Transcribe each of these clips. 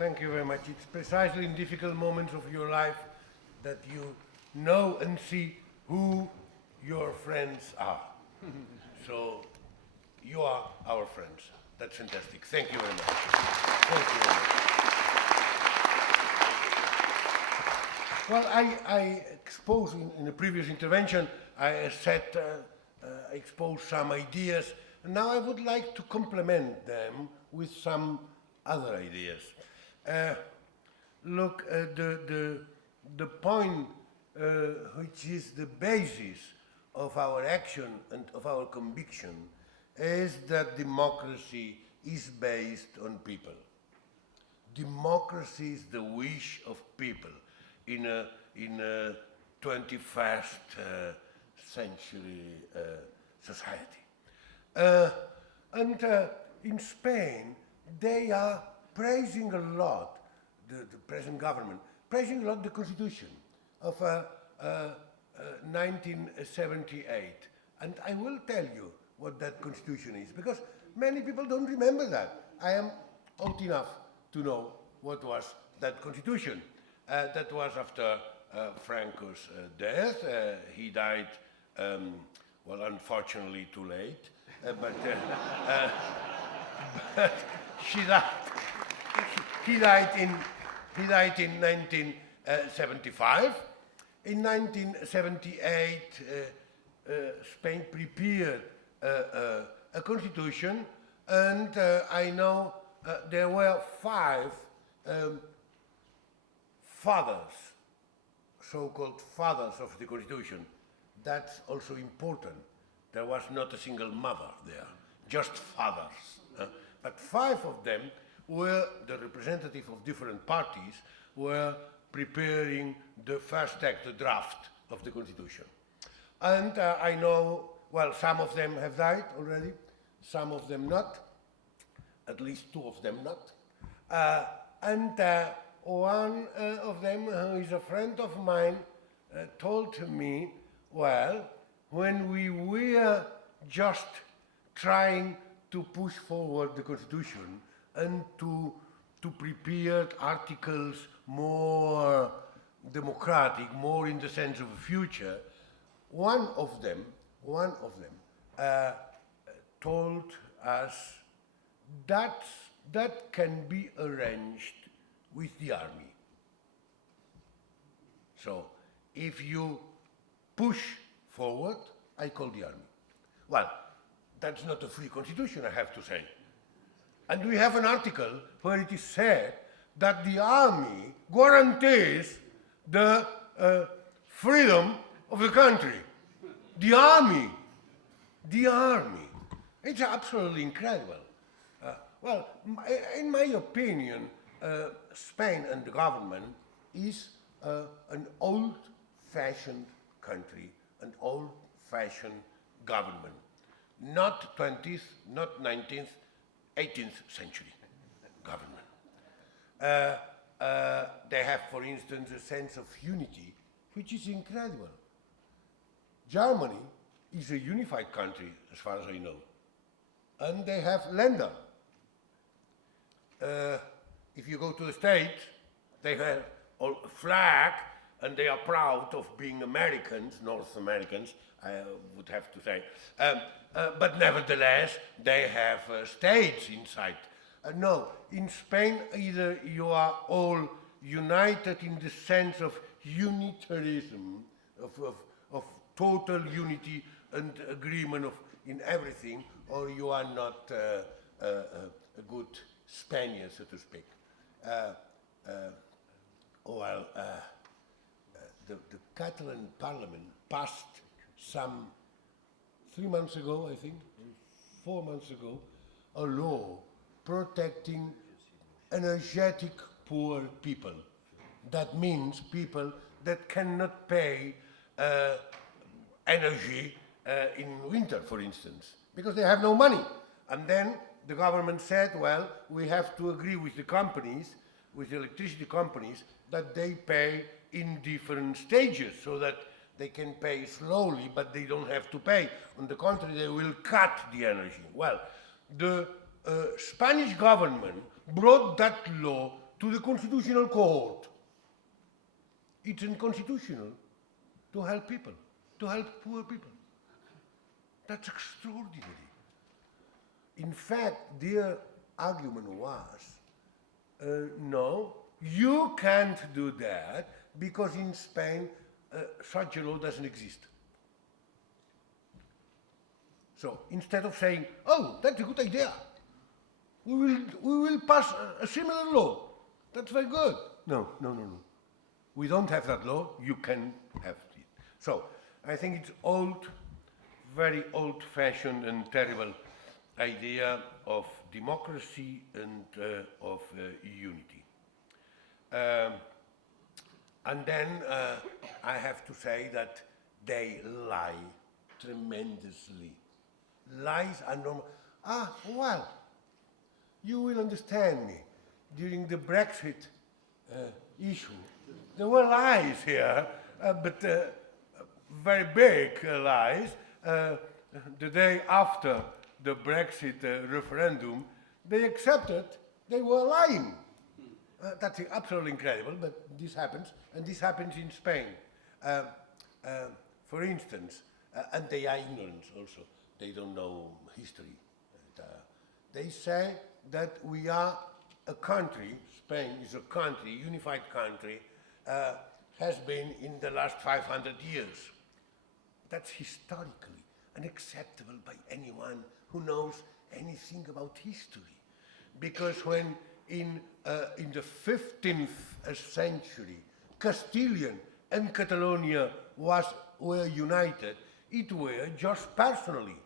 thank you very much. It's precisely in difficult moments of your life that you know and see who your friends are. So you are our friends. That's fantastic. Thank you very much. Thank you very much. Well, I exposed in the previous intervention, I said, exposed some ideas, and now I would like to complement them with some other ideas. Look, the point which is the basis of our action and of our conviction is that democracy is based on people. Democracy is the wish of people in a 21st century society. And in Spain, they are praising a lot, the present government, praising a lot the constitution of 1978. And I will tell you what that constitution is, because many people don't remember that. I am old enough to know what was that constitution. That was after Franco's death. He died, well, unfortunately too late, but he died in 1975. In 1978, Spain prepared a constitution, and I know there were 5 fathers, so-called fathers of the constitution. That's also important. There was not a single mother there, just fathers. But 5 of them were the representative of different parties, were preparing the first text, the draft of the constitution. And I know, well, some of them have died already, some of them not, at least 2 of them not. And one of them, who is a friend of mine, told me, well, when we were just trying to push forward the constitution and to prepare articles more democratic, more in the sense of a future, one of them told us that can be arranged with the army. So if you push forward, I call the army. Well, that's not a free constitution, I have to say. And we have an article where it is said that the army guarantees the freedom of the country. The army. It's absolutely incredible. Well, in my opinion, Spain and the government is an old-fashioned country, an old-fashioned government. Not 20th, not 19th, 18th century government. They have, for instance, a sense of unity, which is incredible. Germany is a unified country, as far as I know. And they have Länder. If you go to the States, they have a flag, and they are proud of being Americans, North Americans, I would have to say. But nevertheless, they have states inside. No, in Spain, either you are all united in the sense of unitarism, of total unity and agreement in everything, or you are not a good Spaniard, so to speak. The Catalan parliament passed some 3 months ago, I think, 4 months ago, a law protecting energetic poor people. That means people that cannot pay energy in winter, for instance, because they have no money. And then the government said, well, we have to agree with the companies, with the electricity companies, that they pay in different stages so that they can pay slowly, but they don't have to pay. On the contrary, they will cut the energy. Well, the Spanish government brought that law to the Constitutional Court. It's unconstitutional to help people, to help poor people. That's extraordinary. In fact, their argument was, no, you can't do that because in Spain such a law doesn't exist. So instead of saying, oh, that's a good idea, we will pass a similar law, that's very good. No. We don't have that law, you can have it. So I think it's old, very old-fashioned and terrible idea of democracy and of unity. And then I have to say that they lie tremendously. Lies are normal. Well, you will understand me. During the Brexit issue, there were lies here, but very big lies. The day after the Brexit referendum, they accepted they were lying. That's absolutely incredible, but this happens, and this happens in Spain. For instance, and they are ignorant also, they don't know history. They say that we are a country, Spain is a country, unified country, has been in the last 500 years. That's historically unacceptable by anyone who knows anything about history. Because when in the 15th century, Castilian and Catalonia were united, it were just personally,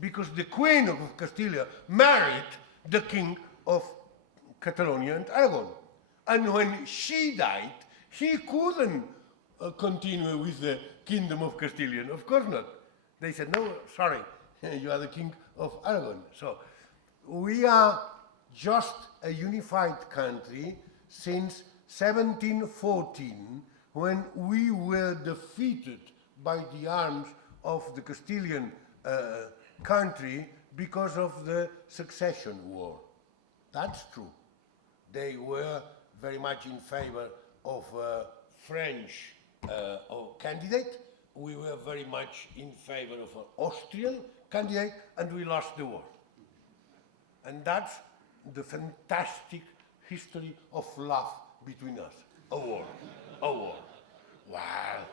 because the Queen of Castilla married the King of Catalonia and Aragon. And when she died, he couldn't continue with the Kingdom of Castilian. Of course not. They said, no, sorry, you are the King of Aragon. So we are just a unified country since 1714, when we were defeated by the arms of the Castilian country because of the succession war. That's true. They were very much in favor of a French candidate. We were very much in favor of an Austrian candidate, and we lost the war. And that's the fantastic history of love between us. A war. Well,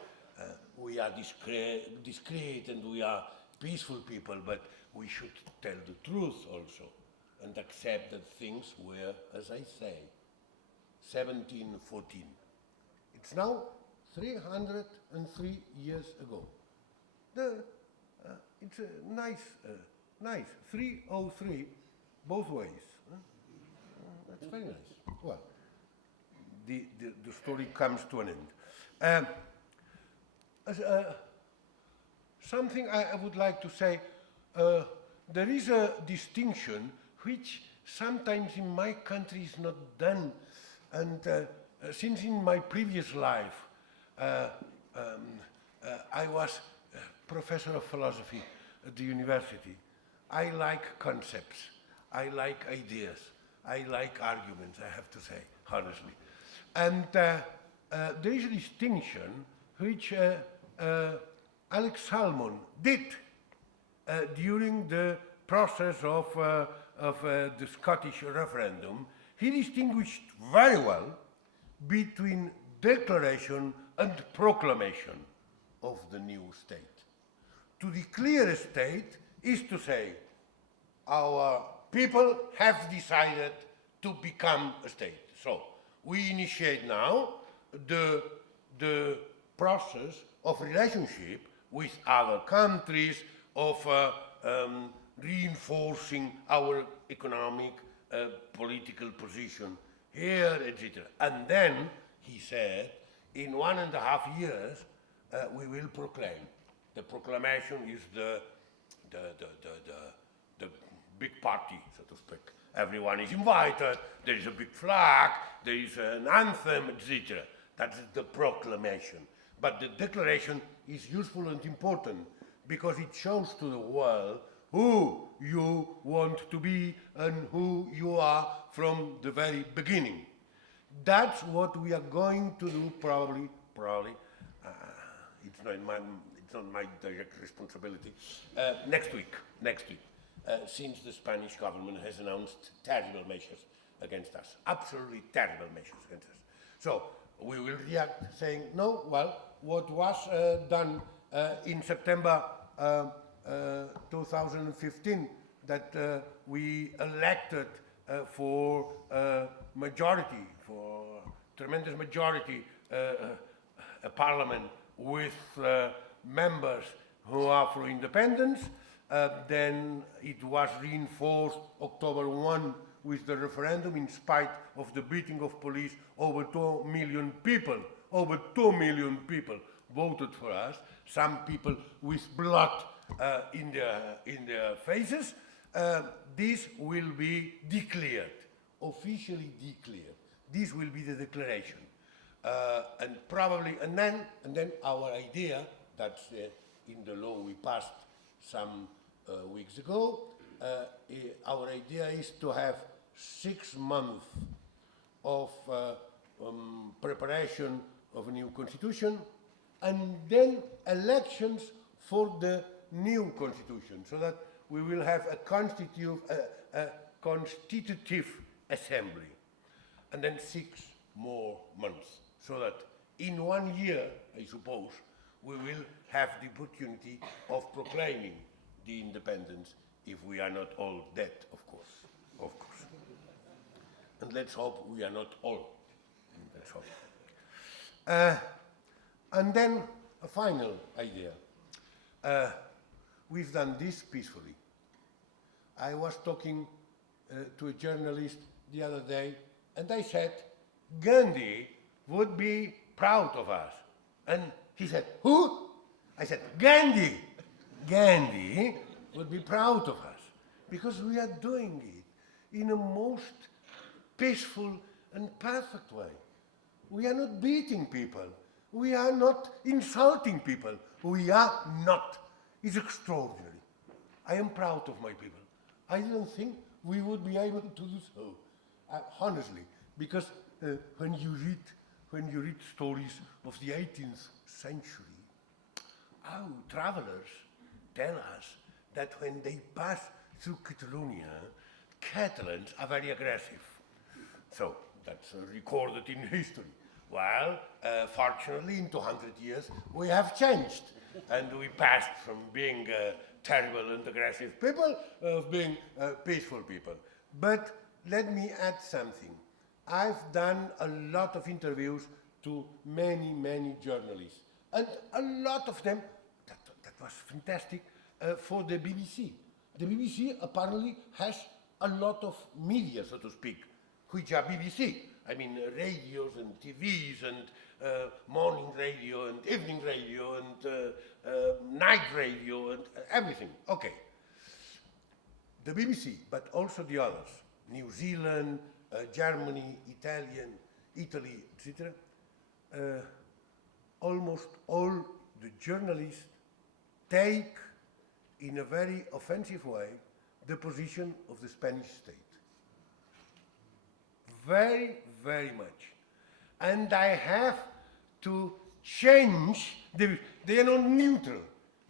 we are discreet and we are peaceful people, but we should tell the truth also and accept that things were, as I say, 1714. It's now 303 years ago. It's a nice, 303 both ways. That's very nice. Well, the story comes to an end. Something I would like to say, there is a distinction which sometimes in my country is not done, and since in my previous life I was professor of philosophy at the university, I like concepts, I like ideas, I like arguments, I have to say, honestly. And there is a distinction which Alex Salmon did during the process of the Scottish referendum. He distinguished very well between declaration and proclamation of the new state. To declare a state is to say, our people have decided to become a state. So we initiate now the process of relationship with other countries, of reinforcing our economic, political position here, etc. And then, he said, in 1.5 years, we will proclaim. The proclamation is the big party, so to speak. Everyone is invited, there is a big flag, there is an anthem, etc. That's the proclamation. But the declaration is useful and important because it shows to the world who you want to be and who you are from the very beginning. That's what we are going to do probably. It's not my direct responsibility. Next week, since the Spanish government has announced terrible measures against us, absolutely terrible measures against us. So we will react saying, no, well, what was done in September 2015, that we elected for majority, for tremendous majority, a parliament with members who are for independence. Then it was reinforced October 1 with the referendum, in spite of the beating of police. Over 2 million people voted for us. Some people with blood in their faces. This will be declared, officially declared. This will be the declaration. And then our idea, that's in the law we passed some weeks ago, our idea is to have 6 months of preparation of a new constitution, and then elections for the new constitution, so that we will have a constitutive assembly, and then 6 more months, so that in 1 year, I suppose, we will have the opportunity of proclaiming the independence, if we are not all dead, of course. And let's hope we are not all. Let's hope. And then a final idea. We've done this peacefully. I was talking to a journalist the other day, and I said, Gandhi would be proud of us. And he said, who? I said, Gandhi. Gandhi would be proud of us, because we are doing it in a most peaceful and perfect way. We are not beating people. We are not insulting people. We are not. It's extraordinary. I am proud of my people. I didn't think we would be able to do so, honestly, because when you read stories of the 18th century, travelers tell us that when they pass through Catalonia, Catalans are very aggressive. So that's recorded in history. Well, fortunately, in 200 years, we have changed. And we passed from being terrible and aggressive people to being peaceful people. But let me add something. I've done a lot of interviews to many, many journalists. And a lot of them, that was fantastic, for the BBC. The BBC apparently has a lot of media, so to speak, which are BBC. I mean, radios and TVs and morning radio and evening radio and night radio and everything. Okay. The BBC, but also the others, New Zealand, Germany, Italy, etc. Almost all the journalists take, in a very offensive way, the position of the Spanish state. Very, very much. And I have to change, they are not neutral.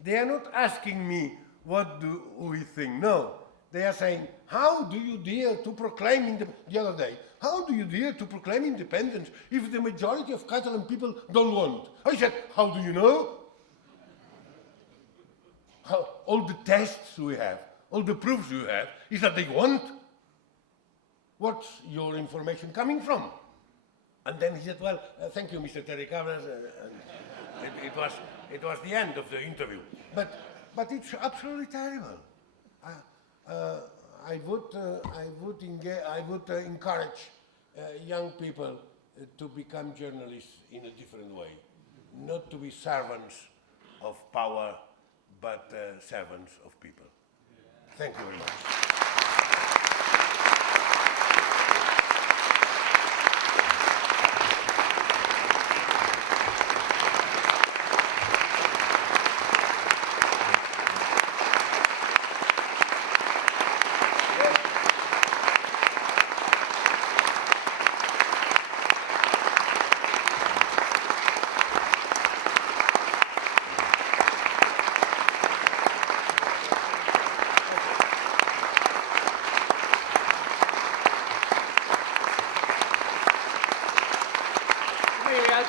They are not asking me, what do we think? No. They are saying, how do you dare to proclaim, the other day, how do you dare to proclaim independence if the majority of Catalan people don't want? I said, how do you know? All the tests we have, all the proofs we have, is that they want. What's your information coming from? And then he said, well, thank you, Mr. Terricabras. It was the end of the interview. But it's absolutely terrible. I would encourage young people to become journalists in a different way, not to be servants of power, but servants of people. Thank you very much. Cyfeiriad.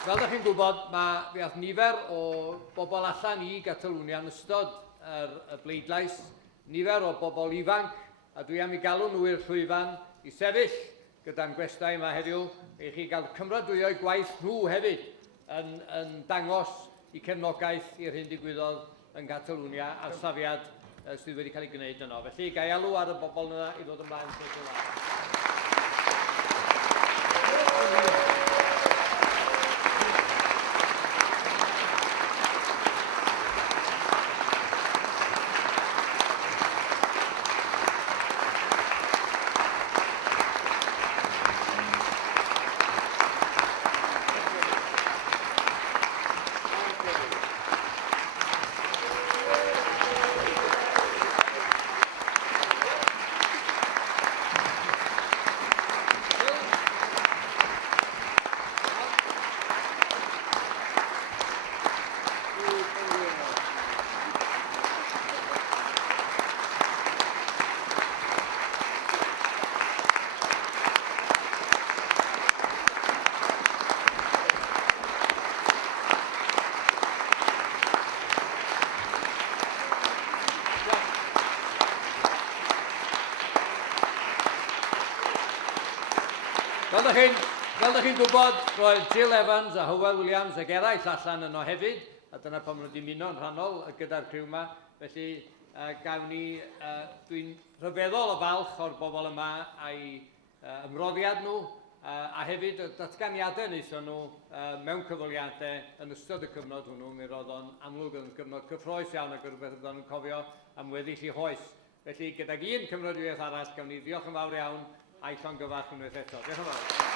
Fel ydych chi'n gwybod, fe ath nifer o bobl allan I Catalwnia yn ystod y bleidlais, nifer o bobl ifanc, a dwi am I galw nhw i'r llwyfan I sefyll gyda'n gwestai yma heddiw, i chi gael cymradwyo'u gwaith nhw hefyd yn dangos I cefnogaeth i'r hyn digwyddodd yn Catalwnia a'r safiad sydd wedi cael ei gwneud yno. Felly, gai alw ar y bobl yna I ddod ymlaen. Fel ydych chi'n gwybod, roedd Jill Evans a Hywel Williams ac eraill allan yno hefyd, a dyna pan maen nhw wedi muno yn rhannol gyda'r criw yma. Felly, gawn ni, dwi'n rhyfeddol o falch o'r bobl yma a'i ymroddiad nhw, a hefyd y datganiadau wnaethon nhw mewn cyfweliadau yn ystod y cyfnod hwnnw. Mi roedd o'n amlwg yn gyfnod cyffroes iawn ac rhywbeth ydyn nhw'n cofio am weddill I hoes. Felly, gydag un cymrodwyeth arall, gawn ni ddiolch yn fawr iawn a'i llongyfarch unwaith eto. Diolch yn fawr.